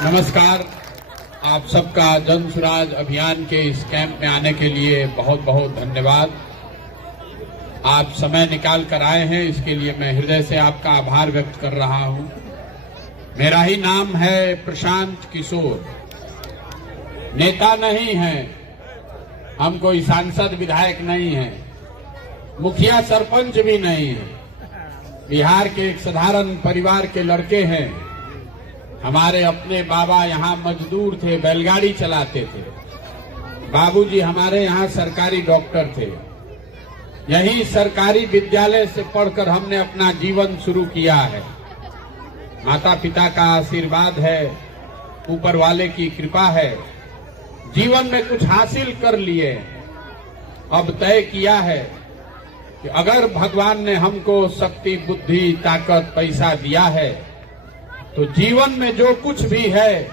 नमस्कार। आप सबका जन सुराज अभियान के इस कैंप में आने के लिए बहुत बहुत धन्यवाद। आप समय निकाल कर आए हैं, इसके लिए मैं हृदय से आपका आभार व्यक्त कर रहा हूं। मेरा ही नाम है प्रशांत किशोर। नेता नहीं है, हम कोई सांसद विधायक नहीं है, मुखिया सरपंच भी नहीं है। बिहार के एक साधारण परिवार के लड़के हैं। हमारे अपने बाबा यहाँ मजदूर थे, बैलगाड़ी चलाते थे। बाबूजी हमारे यहाँ सरकारी डॉक्टर थे। यही सरकारी विद्यालय से पढ़कर हमने अपना जीवन शुरू किया है। माता पिता का आशीर्वाद है, ऊपर वाले की कृपा है। जीवन में कुछ हासिल कर लिए। अब तय किया है कि अगर भगवान ने हमको शक्ति, बुद्धि, ताकत, पैसा दिया है तो जीवन में जो कुछ भी है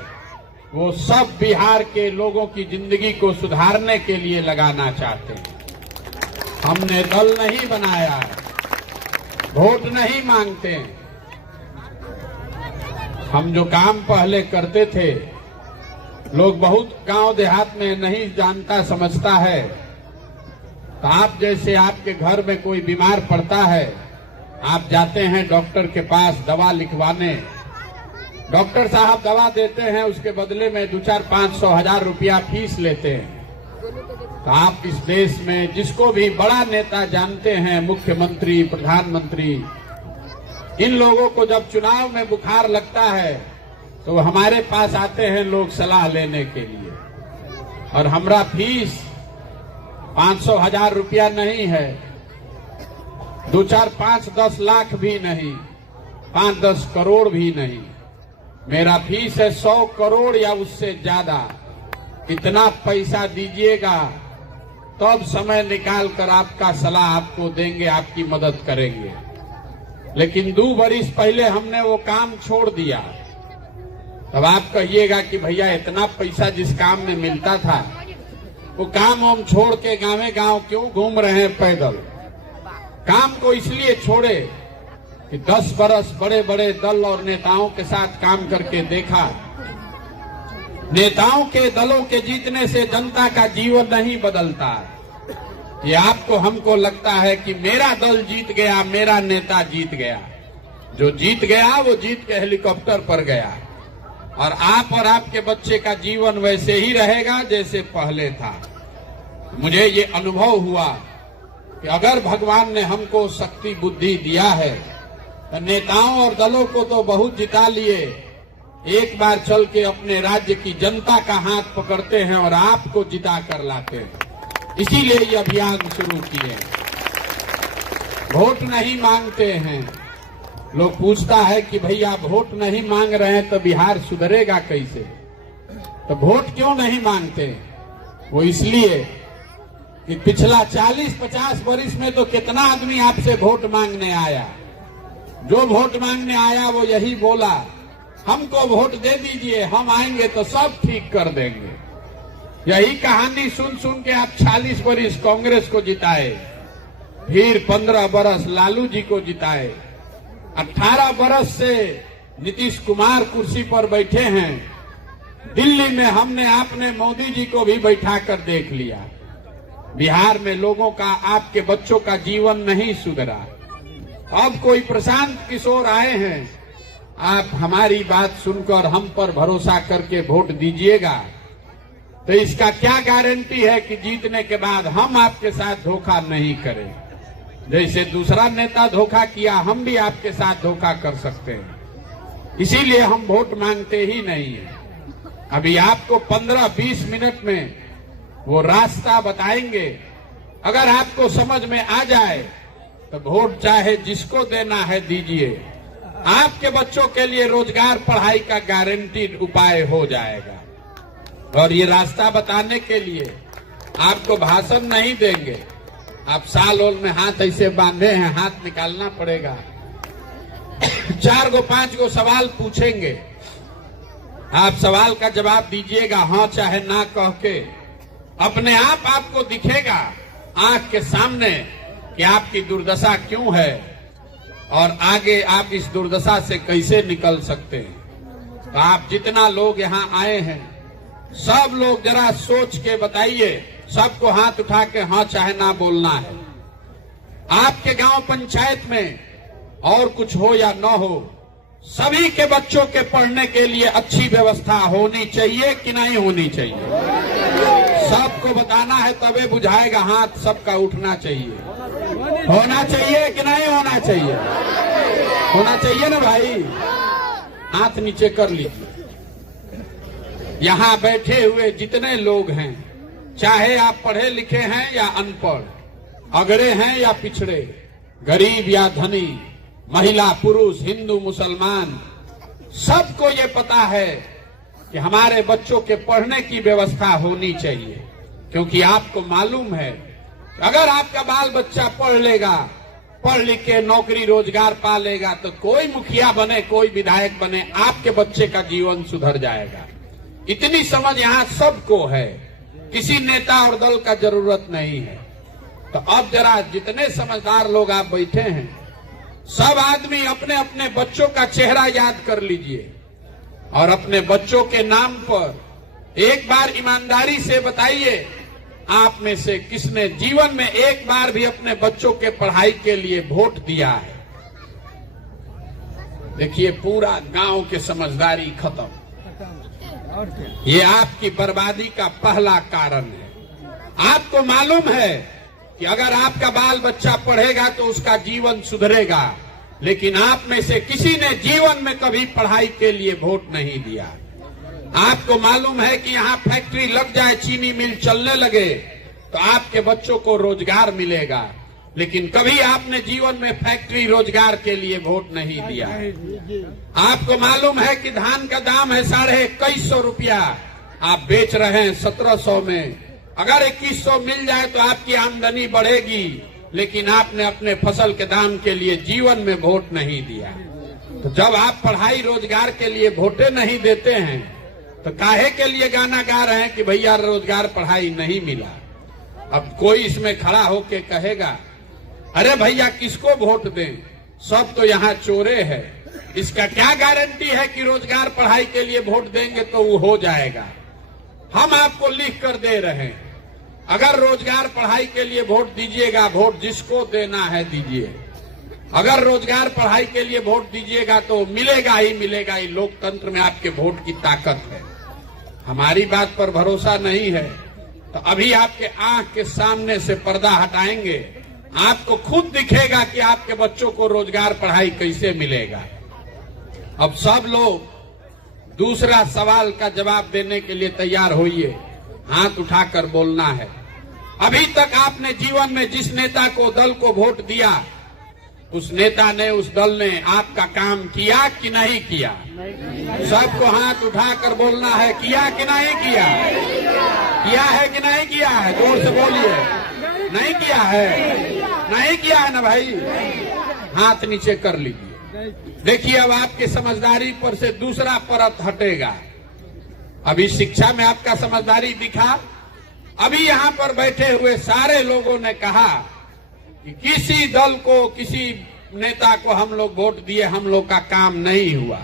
वो सब बिहार के लोगों की जिंदगी को सुधारने के लिए लगाना चाहते हैं। हमने दल नहीं बनाया है, वोट नहीं मांगते हैं। हम जो काम पहले करते थे, लोग बहुत गांव देहात में नहीं जानता समझता है। तो आप जैसे आपके घर में कोई बीमार पड़ता है, आप जाते हैं डॉक्टर के पास दवा लिखवाने। डॉक्टर साहब दवा देते हैं, उसके बदले में 2-4-500-1000 रुपया फीस लेते हैं। तो आप इस देश में जिसको भी बड़ा नेता जानते हैं, मुख्यमंत्री, प्रधानमंत्री, इन लोगों को जब चुनाव में बुखार लगता है तो हमारे पास आते हैं लोग सलाह लेने के लिए। और हमारा फीस 500-1000 रुपया नहीं है, 2-4-5-10 लाख भी नहीं, 5-10 करोड़ भी नहीं। मेरा फीस है 100 करोड़ या उससे ज्यादा। इतना पैसा दीजिएगा तब समय निकाल कर आपका सलाह आपको देंगे, आपकी मदद करेंगे। लेकिन 2 बरिस पहले हमने वो काम छोड़ दिया। तब आप कहिएगा कि भैया इतना पैसा जिस काम में मिलता था, वो काम हम छोड़ के गाँव गाँव क्यों घूम रहे हैं पैदल? काम को इसलिए छोड़े कि 10 बरस बड़े बड़े दल और नेताओं के साथ काम करके देखा। नेताओं के, दलों के जीतने से जनता का जीवन नहीं बदलता। ये आपको हमको लगता है कि मेरा दल जीत गया, मेरा नेता जीत गया। जो जीत गया वो जीत के हेलीकॉप्टर पर गया। और आप और आपके बच्चे का जीवन वैसे ही रहेगा जैसे पहले था। मुझे ये अनुभव हुआ कि अगर भगवान ने हमको शक्ति, बुद्धि दिया है तो नेताओं और दलों को तो बहुत जिता लिए। एक बार चल के अपने राज्य की जनता का हाथ पकड़ते हैं और आपको जिता कर लाते हैं। इसीलिए ये अभियान शुरू किए। वोट नहीं मांगते हैं। लोग पूछता है कि भैया वोट नहीं मांग रहे हैं तो बिहार सुधरेगा कैसे? तो वोट क्यों नहीं मांगते? वो इसलिए कि पिछला 40-50 वर्ष में तो कितना आदमी आपसे वोट मांगने आया। जो वोट मांगने आया वो यही बोला, हमको वोट दे दीजिए, हम आएंगे तो सब ठीक कर देंगे। यही कहानी सुन सुन के आप 40 वर्ष कांग्रेस को जिताए, फिर 15 बरस लालू जी को जिताए, 18 बरस से नीतीश कुमार कुर्सी पर बैठे हैं। दिल्ली में हमने आपने मोदी जी को भी बैठा कर देख लिया। बिहार में लोगों का, आपके बच्चों का जीवन नहीं सुधरा। अब कोई प्रशांत किशोर आए हैं, आप हमारी बात सुनकर हम पर भरोसा करके वोट दीजिएगा तो इसका क्या गारंटी है कि जीतने के बाद हम आपके साथ धोखा नहीं करें? जैसे दूसरा नेता धोखा किया, हम भी आपके साथ धोखा कर सकते हैं। इसीलिए हम वोट मांगते ही नहीं है। अभी आपको 15-20 मिनट में वो रास्ता बताएंगे। अगर आपको समझ में आ जाए तो वोट चाहे जिसको देना है दीजिए। आपके बच्चों के लिए रोजगार, पढ़ाई का गारंटीड उपाय हो जाएगा। और ये रास्ता बताने के लिए आपको भाषण नहीं देंगे। आप साल ओल में हाथ ऐसे बांधे हैं, हाथ निकालना पड़ेगा। 4-5 सवाल पूछेंगे, आप सवाल का जवाब दीजिएगा हाँ चाहे ना कह के। अपने आप आपको दिखेगा आंख के सामने कि आपकी दुर्दशा क्यों है और आगे आप इस दुर्दशा से कैसे निकल सकते हैं। तो आप जितना लोग यहाँ आए हैं, सब लोग जरा सोच के बताइए, सबको हाथ उठा के हाँ चाहे ना बोलना है। आपके गांव पंचायत में और कुछ हो या न हो, सभी के बच्चों के पढ़ने के लिए अच्छी व्यवस्था होनी चाहिए कि नहीं होनी चाहिए? सबको बताना है, तबे बुझाएगा हाथ सबका उठना चाहिए। होना चाहिए कि नहीं होना चाहिए? होना चाहिए ना भाई। हाथ नीचे कर लीजिए। यहाँ बैठे हुए जितने लोग हैं, चाहे आप पढ़े लिखे हैं या अनपढ़, अगड़े हैं या पिछड़े, गरीब या धनी, महिला पुरुष, हिंदू मुसलमान, सबको ये पता है कि हमारे बच्चों के पढ़ने की व्यवस्था होनी चाहिए। क्योंकि आपको मालूम है कि अगर आपका बाल बच्चा पढ़ लेगा, पढ़ लिख के नौकरी रोजगार पा लेगा, तो कोई मुखिया बने, कोई विधायक बने, आपके बच्चे का जीवन सुधर जाएगा। इतनी समझ यहाँ सबको है, किसी नेता और दल का जरूरत नहीं है। तो अब जरा जितने समझदार लोग आप बैठे हैं, सब आदमी अपने अपने बच्चों का चेहरा याद कर लीजिए और अपने बच्चों के नाम पर एक बार ईमानदारी से बताइए, आप में से किसने जीवन में एक बार भी अपने बच्चों के पढ़ाई के लिए वोट दिया है? देखिए, पूरा गांव के समझदारी खत्म। ये आपकी बर्बादी का पहला कारण है। आपको मालूम है कि अगर आपका बाल बच्चा पढ़ेगा तो उसका जीवन सुधरेगा, लेकिन आप में से किसी ने जीवन में कभी पढ़ाई के लिए वोट नहीं दिया। आपको मालूम है कि यहाँ फैक्ट्री लग जाए, चीनी मिल चलने लगे, तो आपके बच्चों को रोजगार मिलेगा, लेकिन कभी आपने जीवन में फैक्ट्री रोजगार के लिए वोट नहीं दिया। आपको मालूम है कि धान का दाम है 2150 रुपया, आप बेच रहे हैं 1700 में। अगर 2100 मिल जाए तो आपकी आमदनी बढ़ेगी, लेकिन आपने अपने फसल के दाम के लिए जीवन में वोट नहीं दिया। तो जब आप पढ़ाई रोजगार के लिए वोटे नहीं देते हैं, तो काहे के लिए गाना गा रहे हैं कि भैया रोजगार पढ़ाई नहीं मिला? अब कोई इसमें खड़ा होके कहेगा, अरे भैया किसको वोट दें, सब तो यहाँ चोरे है। इसका क्या गारंटी है कि रोजगार पढ़ाई के लिए वोट देंगे तो वो हो जाएगा? हम आपको लिख कर दे रहे हैं, अगर रोजगार पढ़ाई के लिए वोट दीजिएगा, वोट जिसको देना है दीजिए। अगर रोजगार पढ़ाई के लिए वोट दीजिएगा तो मिलेगा ही मिलेगा। ये लोकतंत्र में आपके वोट की ताकत है। हमारी बात पर भरोसा नहीं है तो अभी आपके आंख के सामने से पर्दा हटाएंगे, आपको खुद दिखेगा कि आपके बच्चों को रोजगार पढ़ाई कैसे मिलेगा। अब सब लोग दूसरा सवाल का जवाब देने के लिए तैयार होइए, हाथ उठाकर बोलना है। अभी तक आपने जीवन में जिस नेता को, दल को वोट दिया, उस नेता ने, उस दल ने आपका काम किया कि नहीं किया? सबको हाथ उठाकर बोलना है, किया कि नहीं किया? किया है कि नहीं किया है? जोर से बोलिए। नहीं किया है? नहीं किया है ना भाई? हाथ नीचे कर लीजिए। देखिए, अब आपकी समझदारी पर से दूसरा परत हटेगा। अभी शिक्षा में आपका समझदारी दिखा। अभी यहाँ पर बैठे हुए सारे लोगों ने कहा कि किसी दल को, किसी नेता को हम लोग वोट दिए, हम लोग का काम नहीं हुआ।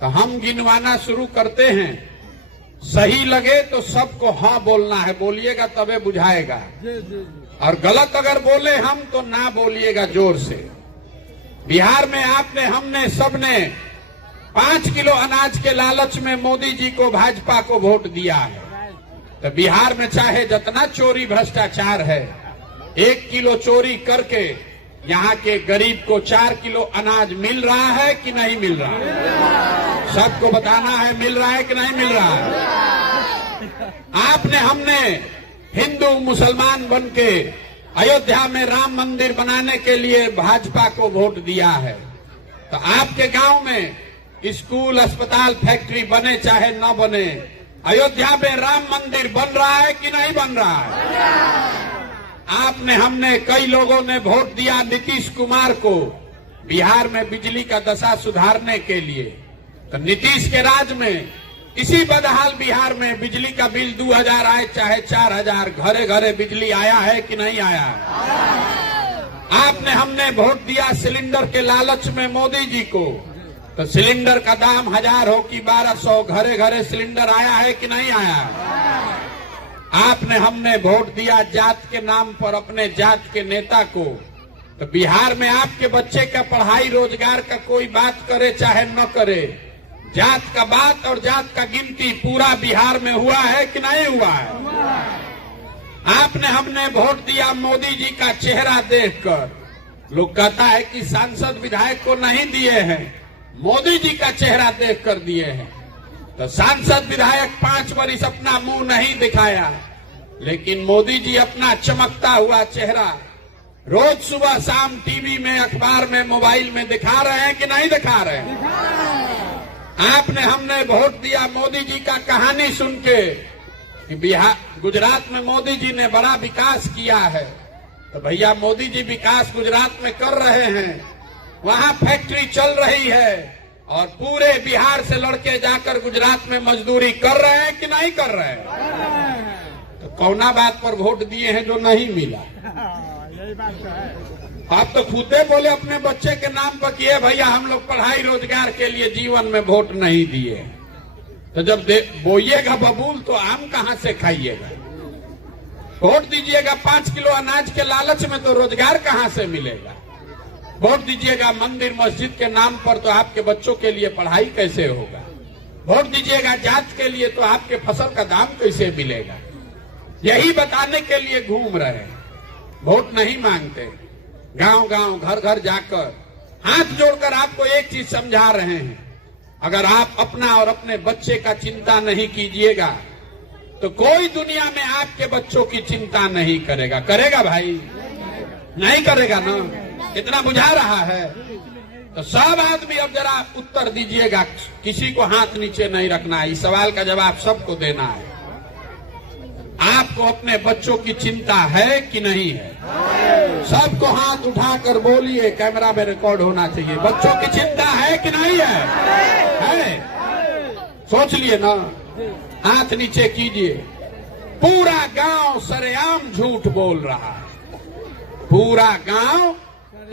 तो हम गिनवाना शुरू करते हैं। सही लगे तो सबको हाँ बोलना है, बोलिएगा तबे बुझाएगा। और गलत अगर बोले हम तो ना बोलिएगा जोर से। बिहार में आपने, हमने, सबने 5 किलो अनाज के लालच में मोदी जी को, भाजपा को वोट दिया है। तो बिहार में चाहे जितना चोरी भ्रष्टाचार है, 1 किलो चोरी करके यहाँ के गरीब को 4 किलो अनाज मिल रहा है कि नहीं मिल रहा है? सबको बताना है, मिल रहा है कि नहीं मिल रहा है? आपने, हमने हिंदू मुसलमान बन के अयोध्या में राम मंदिर बनाने के लिए भाजपा को वोट दिया है। तो आपके गांव में स्कूल, अस्पताल, फैक्ट्री बने चाहे न बने, अयोध्या में राम मंदिर बन रहा है कि नहीं बन रहा है? आपने, हमने, कई लोगों ने वोट दिया नीतीश कुमार को बिहार में बिजली का दशा सुधारने के लिए। तो नीतीश के राज में इसी बदहाल बिहार में बिजली का बिल 2000 आए चाहे 4000, घरे घरे बिजली आया है कि नहीं आया? आपने, हमने वोट दिया सिलेंडर के लालच में मोदी जी को। तो सिलेंडर का दाम 1000 हो कि 1200, घरे घरे सिलेंडर आया है कि नहीं आया? आपने हमने वोट दिया जात के नाम पर अपने जात के नेता को, तो बिहार में आपके बच्चे का पढ़ाई रोजगार का कोई बात करे चाहे न करे, जात का बात और जात का गिनती पूरा बिहार में हुआ है कि नहीं हुआ है? आपने हमने वोट दिया मोदी जी का चेहरा देखकर। लोग कहता है कि सांसद विधायक को नहीं दिए हैं, मोदी जी का चेहरा देखकर दिए हैं। तो सांसद विधायक 5 वर्ष अपना मुंह नहीं दिखाया, लेकिन मोदी जी अपना चमकता हुआ चेहरा रोज सुबह शाम टीवी में, अखबार में, मोबाइल में दिखा रहे हैं कि नहीं दिखा रहे हैं? आपने हमने वोट दिया मोदी जी का कहानी सुन के कि बिहार गुजरात में मोदी जी ने बड़ा विकास किया है। तो भैया मोदी जी विकास गुजरात में कर रहे हैं, वहां फैक्ट्री चल रही है और पूरे बिहार से लड़के जाकर गुजरात में मजदूरी कर रहे हैं कि नहीं कर रहे हैं? तो कौना बात पर वोट दिए हैं जो नहीं मिला? यही बात तो है। आप तो खुदे बोले अपने बच्चे के नाम पर किए भैया हम लोग पढ़ाई रोजगार के लिए जीवन में वोट नहीं दिए। तो जब बोइएगा बबूल तो आम कहां से खाइएगा? वोट दीजिएगा 5 किलो अनाज के लालच में तो रोजगार कहां से मिलेगा? वोट दीजिएगा मंदिर मस्जिद के नाम पर तो आपके बच्चों के लिए पढ़ाई कैसे होगा? वोट दीजिएगा जात के लिए तो आपके फसल का दाम कैसे मिलेगा? यही बताने के लिए घूम रहे हैं, वोट नहीं मांगते। गांव गांव घर घर जाकर हाथ जोड़कर आपको एक चीज समझा रहे हैं, अगर आप अपना और अपने बच्चे का चिंता नहीं कीजिएगा तो कोई दुनिया में आपके बच्चों की चिंता नहीं करेगा। करेगा भाई? नहीं करेगा ना? इतना बुझा रहा है? तो सब आदमी अब जरा उत्तर दीजिएगा, किसी को हाथ नीचे नहीं रखना है। इस सवाल का जवाब सबको देना है। आपको अपने बच्चों की चिंता है कि नहीं है? सबको हाथ उठाकर बोलिए, कैमरा में रिकॉर्ड होना चाहिए। बच्चों की चिंता है कि नहीं है? सोच लिए ना, हाथ नीचे कीजिए। पूरा गांव सरेआम झूठ बोल रहा है, पूरा गांव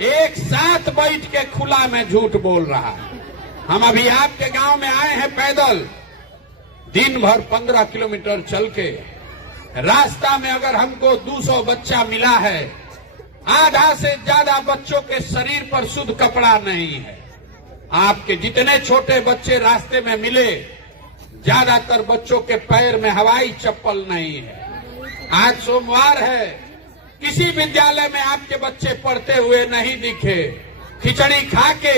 एक साथ बैठ के खुला में झूठ बोल रहा है। हम अभी आपके गांव में आए हैं पैदल, दिन भर 15 किलोमीटर चल के। रास्ता में अगर हमको 200 बच्चा मिला है, आधा से ज्यादा बच्चों के शरीर पर शुद्ध कपड़ा नहीं है। आपके जितने छोटे बच्चे रास्ते में मिले, ज्यादातर बच्चों के पैर में हवाई चप्पल नहीं है। आज सोमवार है, किसी विद्यालय में आपके बच्चे पढ़ते हुए नहीं दिखे। खिचड़ी खा के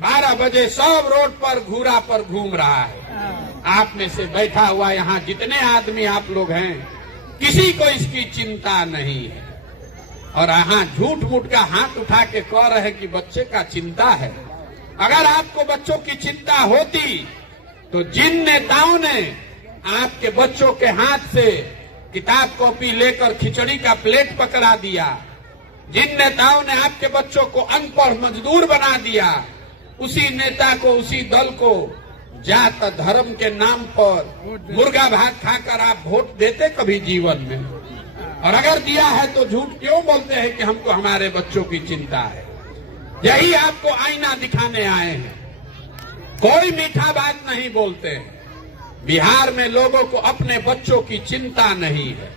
12 बजे सब रोड पर घूरा पर घूम रहा है। आप में से बैठा हुआ यहाँ जितने आदमी आप लोग हैं, किसी को इसकी चिंता नहीं है। और यहाँ झूठ मूठ का हाथ उठा के कह रहे हैं कि बच्चे का चिंता है। अगर आपको बच्चों की चिंता होती तो जिन नेताओं ने आपके बच्चों के हाथ से किताब कॉपी लेकर खिचड़ी का प्लेट पकड़ा दिया, जिन नेताओं ने आपके बच्चों को अनपढ़ मजदूर बना दिया, उसी नेता को, उसी दल को जात धर्म के नाम पर मुर्गा भात खाकर आप वोट देते कभी जीवन में? और अगर दिया है तो झूठ क्यों बोलते हैं कि हमको हमारे बच्चों की चिंता है? यही आपको आईना दिखाने आए हैं। कोई मीठा बात नहीं बोलते हैं। बिहार में लोगों को अपने बच्चों की चिंता नहीं है।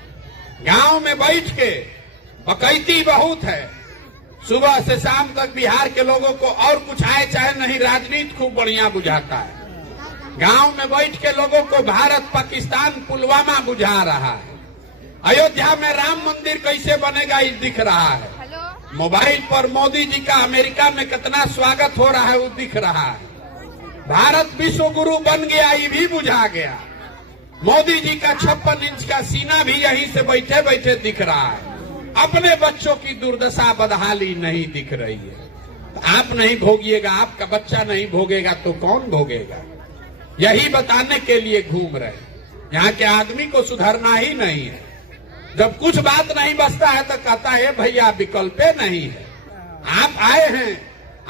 गांव में बैठ के बकैती बहुत है। सुबह से शाम तक बिहार के लोगों को और कुछ आए चाहे नहीं, राजनीति खूब बढ़िया बुझाता है। गांव में बैठ के लोगों को भारत पाकिस्तान पुलवामा बुझा रहा है। अयोध्या में राम मंदिर कैसे बनेगा ये दिख रहा है। मोबाइल पर मोदी जी का अमेरिका में कितना स्वागत हो रहा है वो दिख रहा है। भारत विश्व गुरु बन गया ये भी बुझा गया। मोदी जी का 56 इंच का सीना भी यहीं से बैठे बैठे दिख रहा है। अपने बच्चों की दुर्दशा बदहाली नहीं दिख रही है। तो आप नहीं भोगिएगा, आपका बच्चा नहीं भोगेगा तो कौन भोगेगा? यही बताने के लिए घूम रहे। यहाँ के आदमी को सुधरना ही नहीं है। जब कुछ बात नहीं बचता है तो कहता है भैया विकल्पे नहीं है। आप आए हैं,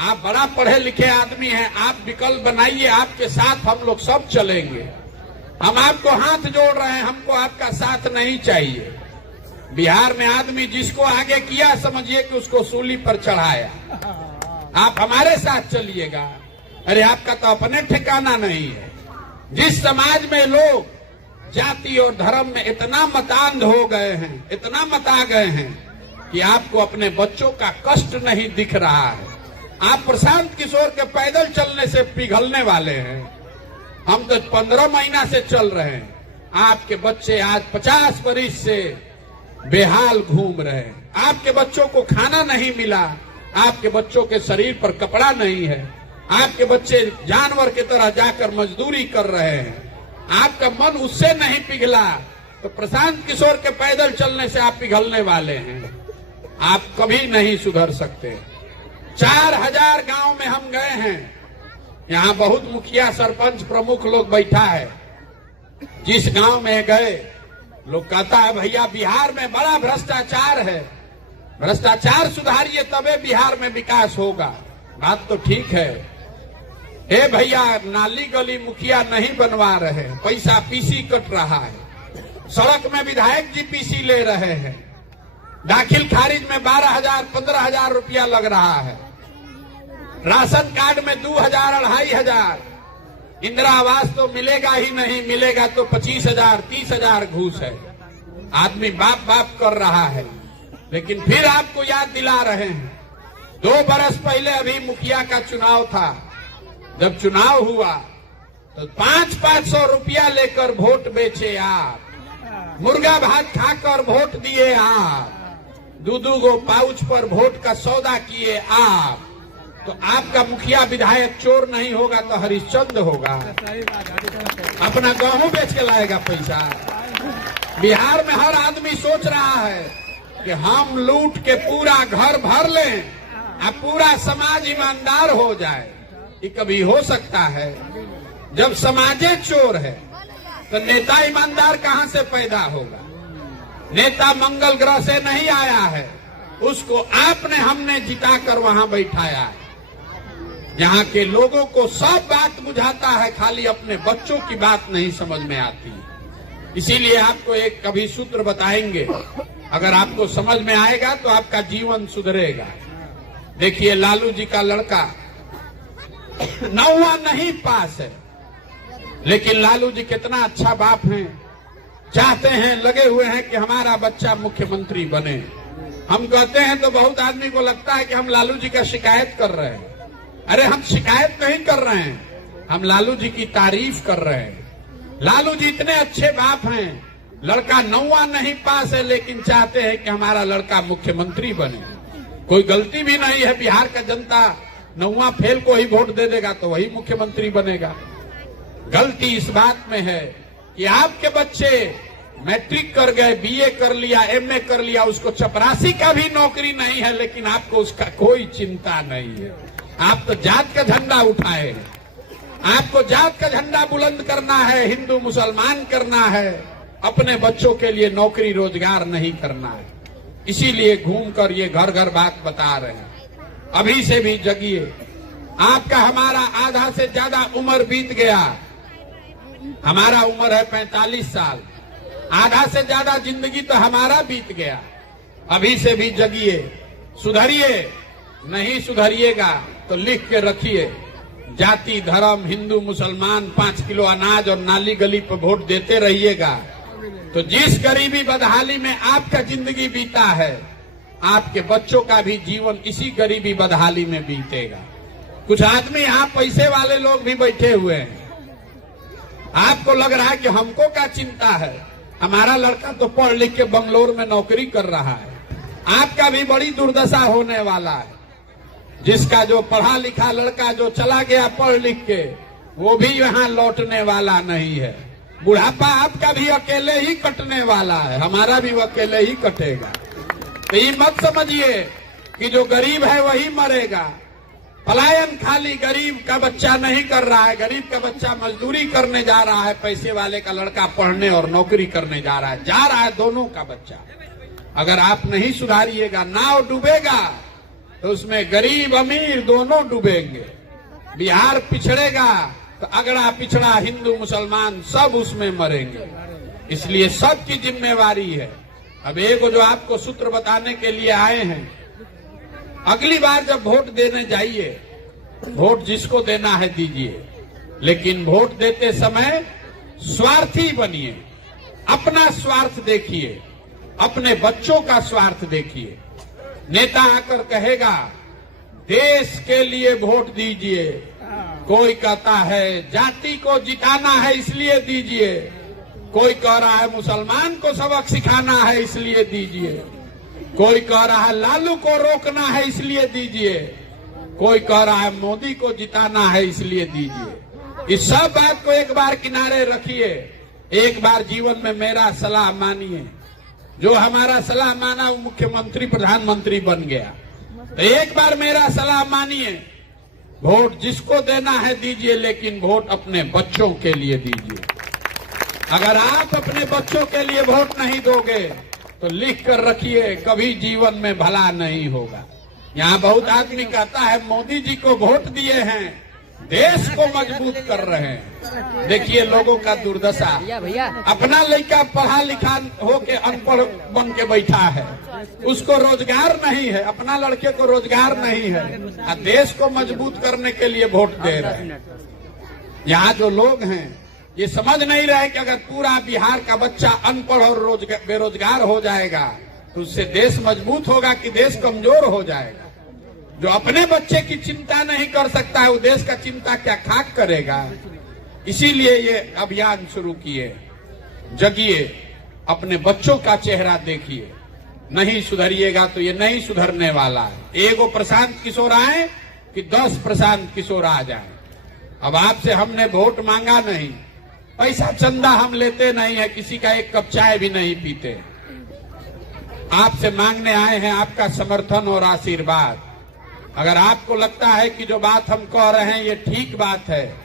आप बड़ा पढ़े लिखे आदमी हैं, आप विकल्प बनाइए, आपके साथ हम लोग सब चलेंगे। हम आपको हाथ जोड़ रहे हैं, हमको आपका साथ नहीं चाहिए। बिहार में आदमी जिसको आगे किया समझिए कि उसको सूली पर चढ़ाया। आप हमारे साथ चलिएगा। अरे आपका तो अपने ठिकाना नहीं है। जिस समाज में लोग जाति और धर्म में इतना मतांध हो गए हैं, इतना मता गए हैं कि आपको अपने बच्चों का कष्ट नहीं दिख रहा है। आप प्रशांत किशोर के पैदल चलने से पिघलने वाले हैं। हम तो 15 महीना से चल रहे हैं। आपके बच्चे आज 50 वर्ष से बेहाल घूम रहे हैं। आपके बच्चों को खाना नहीं मिला, आपके बच्चों के शरीर पर कपड़ा नहीं है, आपके बच्चे जानवर की तरह जाकर मजदूरी कर रहे हैं। आपका मन उससे नहीं पिघला तो प्रशांत किशोर के पैदल चलने से आप पिघलने वाले हैं। आप कभी नहीं सुधर सकते। 4000 गांव में हम गए हैं। यहाँ बहुत मुखिया, सरपंच, प्रमुख लोग बैठा है। जिस गांव में गए लोग कहता है भैया बिहार में बड़ा भ्रष्टाचार है, भ्रष्टाचार सुधारिए तबे बिहार में विकास होगा। बात तो ठीक है। हे भैया, नाली गली मुखिया नहीं बनवा रहे, पैसा पीसी कट रहा है। सड़क में विधायक जी पीसी ले रहे हैं। दाखिल खारिज में 12,000 15,000 रुपया लग रहा है। राशन कार्ड में 2,000 2,500। इंदिरा आवास तो मिलेगा ही नहीं, मिलेगा तो 25,000 30,000 घूस है। आदमी बाप बाप कर रहा है। लेकिन फिर आपको याद दिला रहे हैं, 2 बरस पहले अभी मुखिया का चुनाव था। जब चुनाव हुआ तो 500 रुपया लेकर वोट बेचे आप, मुर्गा भात खाकर वोट दिए आप, 2 गो पाउच पर वोट का सौदा किए आप। तो आपका मुखिया विधायक चोर नहीं होगा तो हरिश्चंद्र होगा। अपना गेहूं बेच के लाएगा पैसा। बिहार में हर आदमी सोच रहा है कि हम लूट के पूरा घर भर लें और पूरा समाज ईमानदार हो जाए। ये कभी हो सकता है? जब समाजे चोर है तो नेता ईमानदार कहां से पैदा होगा? नेता मंगल ग्रह से नहीं आया है, उसको आपने हमने जिताकर वहां बैठाया है। यहाँ के लोगों को सब बात बुझाता है, खाली अपने बच्चों की बात नहीं समझ में आती। इसीलिए आपको एक कभी सूत्र बताएंगे, अगर आपको समझ में आएगा तो आपका जीवन सुधरेगा। देखिए, लालू जी का लड़का 9वां नहीं पास है, लेकिन लालू जी कितना अच्छा बाप हैं। चाहते हैं, लगे हुए हैं कि हमारा बच्चा मुख्यमंत्री बने। हम कहते हैं तो बहुत आदमी को लगता है कि हम लालू जी का शिकायत कर रहे हैं। अरे हम शिकायत नहीं कर रहे हैं, हम लालू जी की तारीफ कर रहे हैं। लालू जी इतने अच्छे बाप हैं, लड़का 9वां नहीं पास है लेकिन चाहते हैं कि हमारा लड़का मुख्यमंत्री बने। कोई गलती भी नहीं है। बिहार का जनता 9वां फेल को ही वोट दे देगा तो वही मुख्यमंत्री बनेगा। गलती इस बात में है कि आपके बच्चे मैट्रिक कर गए, बीए कर लिया, एमए कर लिया, उसको चपरासी का भी नौकरी नहीं है, लेकिन आपको उसका कोई चिंता नहीं है। आप तो जात का झंडा उठाए हैं। आपको जात का झंडा बुलंद करना है, हिंदू मुसलमान करना है, अपने बच्चों के लिए नौकरी रोजगार नहीं करना है। इसीलिए घूमकर ये घर घर बात बता रहे हैं। अभी से भी जगिए। आपका हमारा आधा से ज्यादा उम्र बीत गया। हमारा उम्र है 45 साल। आधा से ज्यादा जिंदगी तो हमारा बीत गया। अभी से भी जगिए, सुधरिए। नहीं सुधरिएगा तो लिख के रखिए, जाति धर्म हिंदू मुसलमान 5 किलो अनाज और नाली गली पर वोट देते रहिएगा तो जिस गरीबी बदहाली में आपका जिंदगी बीता है, आपके बच्चों का भी जीवन इसी गरीबी बदहाली में बीतेगा। कुछ आदमी यहाँ पैसे वाले लोग भी बैठे हुए हैं। आपको लग रहा है कि हमको क्या चिंता है, हमारा लड़का तो पढ़ लिख के बंगलोर में नौकरी कर रहा है। आपका भी बड़ी दुर्दशा होने वाला है। जिसका जो पढ़ा लिखा लड़का जो चला गया पढ़ लिख के, वो भी यहाँ लौटने वाला नहीं है। बुढ़ापा आपका भी अकेले ही कटने वाला है, हमारा भी अकेले ही कटेगा। तो ये मत समझिए कि जो गरीब है वही मरेगा। पलायन खाली गरीब का बच्चा नहीं कर रहा है। गरीब का बच्चा मजदूरी करने जा रहा है, पैसे वाले का लड़का पढ़ने और नौकरी करने जा रहा है दोनों का बच्चा। अगर आप नहीं सुधारिएगा, नाव डूबेगा तो उसमें गरीब अमीर दोनों डूबेंगे। बिहार पिछड़ेगा तो अगड़ा पिछड़ा हिंदू मुसलमान सब उसमें मरेंगे। इसलिए सबकी जिम्मेवारी है। अब एक जो आपको सूत्र बताने के लिए आए हैं, अगली बार जब वोट देने जाइए वोट जिसको देना है दीजिए, लेकिन वोट देते समय स्वार्थी बनिए, अपना स्वार्थ देखिए, अपने बच्चों का स्वार्थ देखिए। नेता आकर कहेगा देश के लिए वोट दीजिए, कोई कहता है जाति को जिताना है इसलिए दीजिए, कोई कह रहा है मुसलमान को सबक सिखाना है इसलिए दीजिए, कोई कह रहा है लालू को रोकना है इसलिए दीजिए, कोई कह रहा है मोदी को जिताना है इसलिए दीजिए। इस सब बात को एक बार किनारे रखिए, एक बार जीवन में मेरा सलाह मानिए। जो हमारा सलाह माना वो मुख्यमंत्री प्रधानमंत्री बन गया, तो एक बार मेरा सलाह मानिए। वोट जिसको देना है दीजिए, लेकिन वोट अपने बच्चों के लिए दीजिए। अगर आप अपने बच्चों के लिए वोट नहीं दोगे तो लिख कर रखिए कभी जीवन में भला नहीं होगा। यहाँ बहुत आदमी कहता है मोदी जी को वोट दिए हैं, देश को मजबूत कर रहे हैं। देखिए लोगों का दुर्दशा, अपना लड़का पढ़ा लिखा होके अनपढ़ बन के बैठा है, उसको रोजगार नहीं है, अपना लड़के को रोजगार नहीं है, और देश को मजबूत करने के लिए वोट दे रहे हैं। यहाँ जो लोग हैं ये समझ नहीं रहे कि अगर पूरा बिहार का बच्चा अनपढ़ और बेरोजगार हो जाएगा तो उससे देश मजबूत होगा कि देश कमजोर हो जाएगा। जो अपने बच्चे की चिंता नहीं कर सकता है वो देश का चिंता क्या खाक करेगा। इसीलिए ये अभियान शुरू किए, जगिए, अपने बच्चों का चेहरा देखिए। नहीं सुधरिएगा तो ये नहीं सुधरने वाला है। एगो प्रशांत किशोर आए कि 10 प्रशांत किशोर आ जाए। अब आपसे हमने वोट मांगा नहीं, पैसा चंदा हम लेते नहीं है, किसी का एक कप चाय भी नहीं पीते। आपसे मांगने आए हैं आपका समर्थन और आशीर्वाद। अगर आपको लगता है कि जो बात हम कह रहे हैं ये ठीक बात है,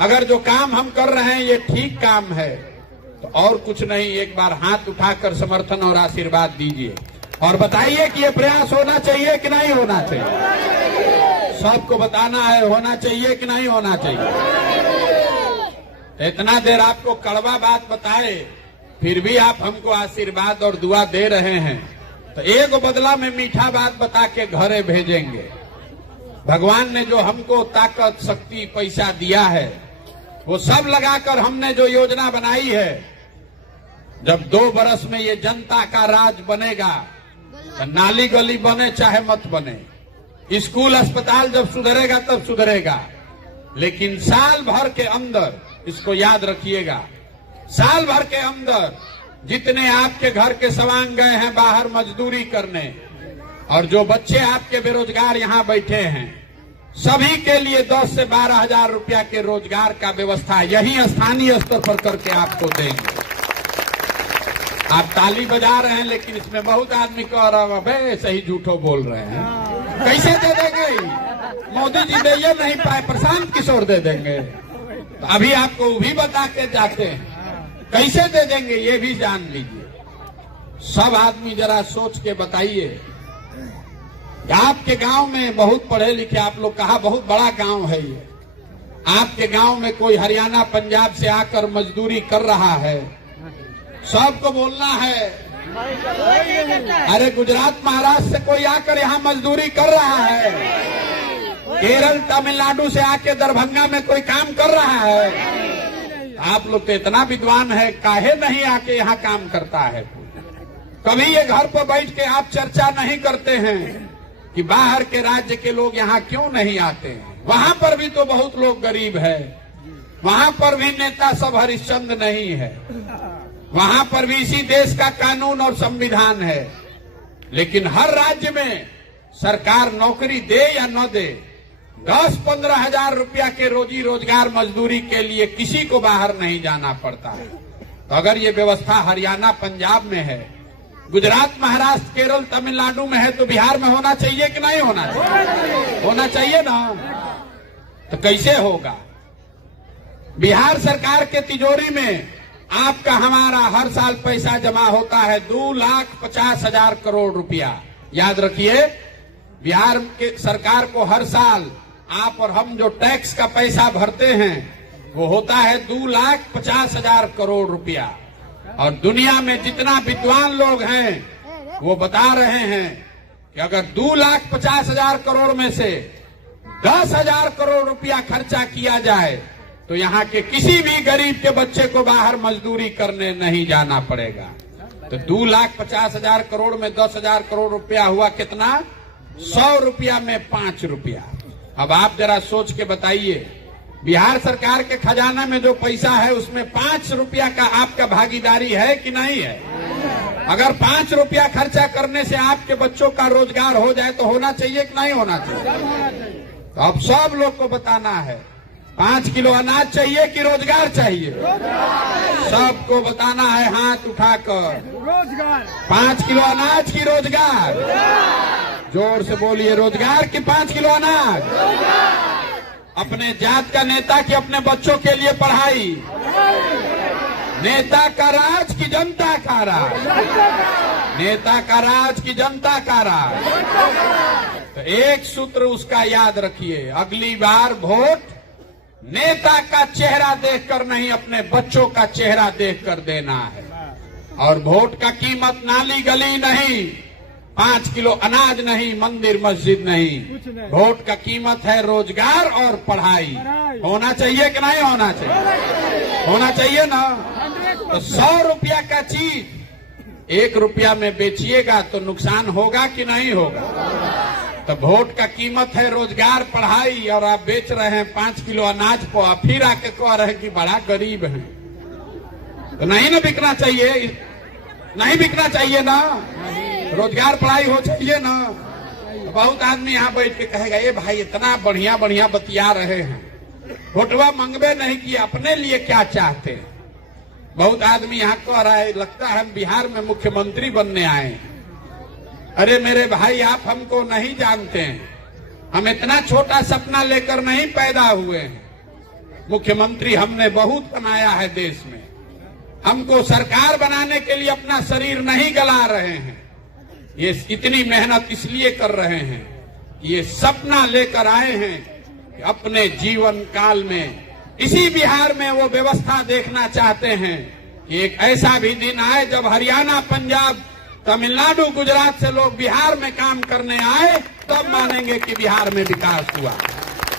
अगर जो काम हम कर रहे हैं ये ठीक काम है, तो और कुछ नहीं, एक बार हाथ उठाकर समर्थन और आशीर्वाद दीजिए और बताइए कि ये प्रयास होना चाहिए कि नहीं होना चाहिए। सबको बताना है होना चाहिए कि नहीं होना चाहिए। इतना देर आपको कड़वा बात बताए फिर भी आप हमको आशीर्वाद और दुआ दे रहे हैं, तो एक बदला में मीठा बात बता के घरे भेजेंगे। भगवान ने जो हमको ताकत, शक्ति, पैसा दिया है वो सब लगाकर हमने जो योजना बनाई है, जब 2 बरस में ये जनता का राज बनेगा, तो नाली गली बने चाहे मत बने, स्कूल अस्पताल जब सुधरेगा तब सुधरेगा, लेकिन साल भर के अंदर, इसको याद रखिएगा, साल भर के अंदर जितने आपके घर के सवांग गए हैं बाहर मजदूरी करने, और जो बच्चे आपके बेरोजगार यहाँ बैठे हैं, सभी के लिए 10 से 12 हजार रुपया के रोजगार का व्यवस्था यही स्थानीय स्तर पर करके आपको देंगे। आप ताली बजा रहे हैं, लेकिन इसमें बहुत आदमी कह रहा है सही झूठो बोल रहे हैं। कैसे दे देंगे? मोदी जी दे ये नहीं पाए, प्रशांत किशोर दे देंगे। तो अभी आपको भी बता के जाते हैं, कैसे दे देंगे ये भी जान लीजिए। सब आदमी जरा सोच के बताइए। आपके गांव में बहुत पढ़े लिखे, आप लोग कहा बहुत बड़ा गांव है ये, आपके गांव में कोई हरियाणा पंजाब से आकर मजदूरी कर रहा है, सबको बोलना है। अरे गुजरात महाराष्ट्र से कोई आकर यहाँ मजदूरी कर रहा है, केरल तमिलनाडु से आके दरभंगा में कोई काम कर रहा है। आप लोग तो इतना विद्वान है, काहे नहीं आके यहाँ काम करता है? कभी ये घर पर बैठ के आप चर्चा नहीं करते हैं कि बाहर के राज्य के लोग यहाँ क्यों नहीं आते हैं? वहां पर भी तो बहुत लोग गरीब है, वहां पर भी नेता सब हरिश्चंद्र नहीं है, वहां पर भी इसी देश का कानून और संविधान है। लेकिन हर राज्य में सरकार नौकरी दे या न दे, 10-15 हजार रुपया के रोजी रोजगार मजदूरी के लिए किसी को बाहर नहीं जाना पड़ता है। तो अगर ये व्यवस्था हरियाणा पंजाब में है, गुजरात महाराष्ट्र केरल तमिलनाडु में है, तो बिहार में होना चाहिए कि नहीं होना चाहिए? होना चाहिए ना। तो कैसे होगा? बिहार सरकार के तिजोरी में आपका हमारा हर साल पैसा जमा होता है 2,50,000 करोड़ रुपया। याद रखिए, बिहार के सरकार को हर साल आप और हम जो टैक्स का पैसा भरते हैं वो होता है 2,50,000 करोड़ रुपया। और दुनिया में जितना विद्वान लोग हैं वो बता रहे हैं कि अगर 2,50,000 करोड़ में से 10,000 करोड़ रुपया खर्चा किया जाए तो यहाँ के किसी भी गरीब के बच्चे को बाहर मजदूरी करने नहीं जाना पड़ेगा। तो 2,50,000 करोड़ में 10,000 करोड़ रुपया हुआ कितना? 100 रुपया में 5 रुपया। अब आप जरा सोच के बताइए, बिहार सरकार के खजाना में जो पैसा है उसमें 5 रुपया का आपका भागीदारी है कि नहीं है? अगर 5 रुपया खर्चा करने से आपके बच्चों का रोजगार हो जाए तो होना चाहिए कि नहीं होना चाहिए? तो अब सब लोग को बताना है, 5 किलो अनाज चाहिए कि रोजगार चाहिए? सबको बताना है हाथ उठाकर, रोजगार। 5 किलो अनाज की रोजगार? जोर से बोलिए, रोजगार की 5 किलो अनाज? अपने जात का नेता की अपने बच्चों के लिए पढ़ाई? नेता का राज की जनता का राज? नेता का राज की जनता का राज? तो एक सूत्र उसका याद रखिए, अगली बार वोट नेता का चेहरा देखकर नहीं, अपने बच्चों का चेहरा देखकर देना है। और वोट का कीमत नाली गली नहीं, 5 किलो अनाज नहीं, मंदिर मस्जिद नहीं। वोट का कीमत है रोजगार और पढ़ाई। होना चाहिए कि नहीं होना चाहिए? होना चाहिए ना। तो 100 रुपया का चीज 1 रुपया में बेचिएगा तो नुकसान होगा कि नहीं होगा? तो वोट का कीमत है रोजगार, पढ़ाई, और आप बेच रहे हैं 5 किलो अनाज को, आप फिर आके कह रहे हैं कि बड़ा गरीब है। तो नहीं ना बिकना चाहिए, नहीं बिकना चाहिए ना। रोजगार पढ़ाई हो चाहिए ना। तो बहुत आदमी यहाँ बैठ के कहेगा, ये भाई इतना बढ़िया बढ़िया बतिया रहे हैं, वोटवा मंगवे नहीं किए, अपने लिए क्या चाहते हैं? बहुत आदमी यहाँ कह रहा है, लगता है हम बिहार में मुख्यमंत्री बनने आए हैं। अरे मेरे भाई, आप हमको नहीं जानते हैं, हम इतना छोटा सपना लेकर नहीं पैदा हुए हैं। मुख्यमंत्री हमने बहुत बनाया है देश में, हमको सरकार बनाने के लिए अपना शरीर नहीं गला रहे हैं। ये इतनी मेहनत इसलिए कर रहे हैं, ये सपना लेकर आए हैं कि अपने जीवन काल में इसी बिहार में वो व्यवस्था देखना चाहते हैं कि एक ऐसा भी दिन आए जब हरियाणा, पंजाब, तमिलनाडु, गुजरात से लोग बिहार में काम करने आए, तब मानेंगे कि बिहार में विकास हुआ।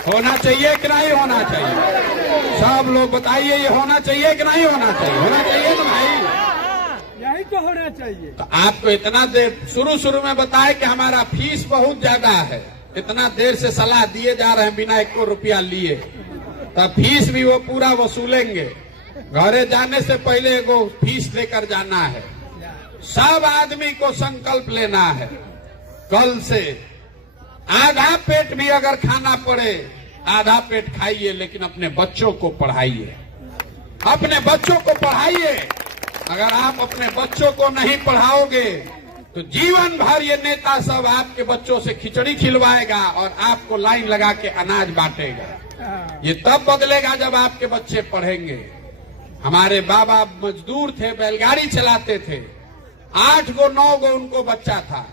होना चाहिए कि नहीं होना चाहिए? सब लोग बताइए, ये होना चाहिए कि नहीं होना चाहिए? होना चाहिए ना भाई, यही तो होना चाहिए। तो आपको इतना देर शुरू में बताए कि हमारा फीस बहुत ज्यादा है, इतना देर से सलाह दिए जा रहे हैं बिना 1 रुपया लिए, तब फीस भी वो पूरा वसूलेंगे। घरे जाने से पहले एगो फीस लेकर जाना है। सब आदमी को संकल्प लेना है, कल से आधा पेट भी अगर खाना पड़े, आधा पेट खाइए, लेकिन अपने बच्चों को पढ़ाइए। अपने बच्चों को पढ़ाइए। अगर आप अपने बच्चों को नहीं पढ़ाओगे तो जीवन भर ये नेता सब आपके बच्चों से खिचड़ी खिलवाएगा और आपको लाइन लगा के अनाज बांटेगा। ये तब बदलेगा जब आपके बच्चे पढ़ेंगे। हमारे बाबा मजदूर थे, बैलगाड़ी चलाते थे, 8 गो 9 गो उनको बच्चा था।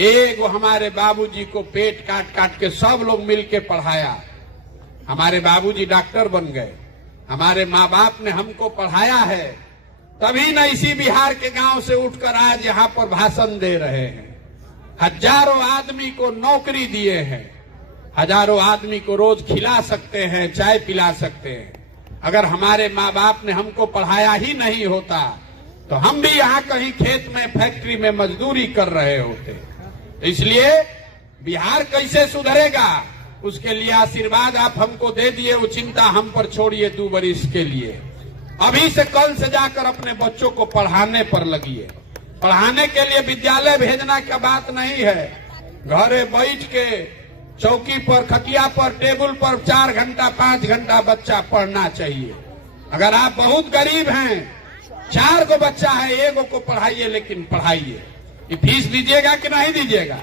एक वो हमारे बाबूजी को पेट काट काट के सब लोग मिलके पढ़ाया। हमारे बाबूजी डॉक्टर बन गए। हमारे माँ बाप ने हमको पढ़ाया है, तभी न इसी बिहार के गांव से उठकर आज यहाँ पर भाषण दे रहे हैं। हजारों आदमी को नौकरी दिए हैं, हजारों आदमी को रोज खिला सकते हैं, चाय पिला सकते हैं। अगर हमारे माँ बाप ने हमको पढ़ाया ही नहीं होता तो हम भी यहाँ कहीं खेत में, फैक्ट्री में मजदूरी कर रहे होते। इसलिए बिहार कैसे सुधरेगा, उसके लिए आशीर्वाद आप हमको दे दिए, वो चिंता हम पर छोड़िए 2 वर्ष के लिए। अभी से कल से जाकर अपने बच्चों को पढ़ाने पर लगिए। पढ़ाने के लिए विद्यालय भेजना का बात नहीं है, घरे बैठ के चौकी पर, खटिया पर, टेबल पर 4 घंटा 5 घंटा बच्चा पढ़ना चाहिए। अगर आप बहुत गरीब हैं, 4 गो बच्चा है, 1 को पढ़ाइए, लेकिन पढ़ाइए। ये फीस दीजिएगा कि नहीं दीजिएगा?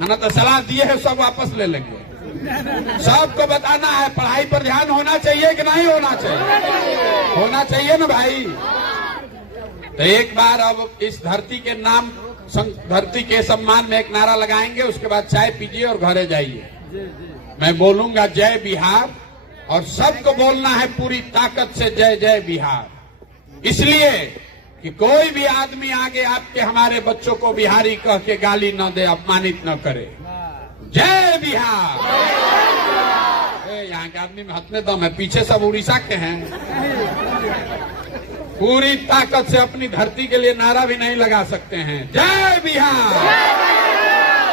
ना तो सलाह दिए है सब वापस ले लेंगे। सबको बताना है, पढ़ाई पर ध्यान होना चाहिए कि नहीं होना चाहिए? होना चाहिए ना भाई। तो एक बार अब इस धरती के नाम, धरती के सम्मान में एक नारा लगाएंगे, उसके बाद चाय पीजिए और घरे जाइए। मैं बोलूंगा जय बिहार, और सबको बोलना है पूरी ताकत से जय जय बिहार। इसलिए कि कोई भी आदमी आगे आपके, हमारे बच्चों को बिहारी कह के गाली न दे, अपमानित न करे। जय बिहार। यहाँ के आदमी में हथने दम है, पीछे सब उड़ीसा के हैं। पूरी ताकत से अपनी धरती के लिए नारा भी नहीं लगा सकते हैं। जय बिहार,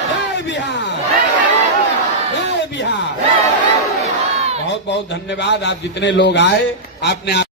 जय बिहार, जय बिहार। बहुत बहुत धन्यवाद, आप जितने लोग आए आपने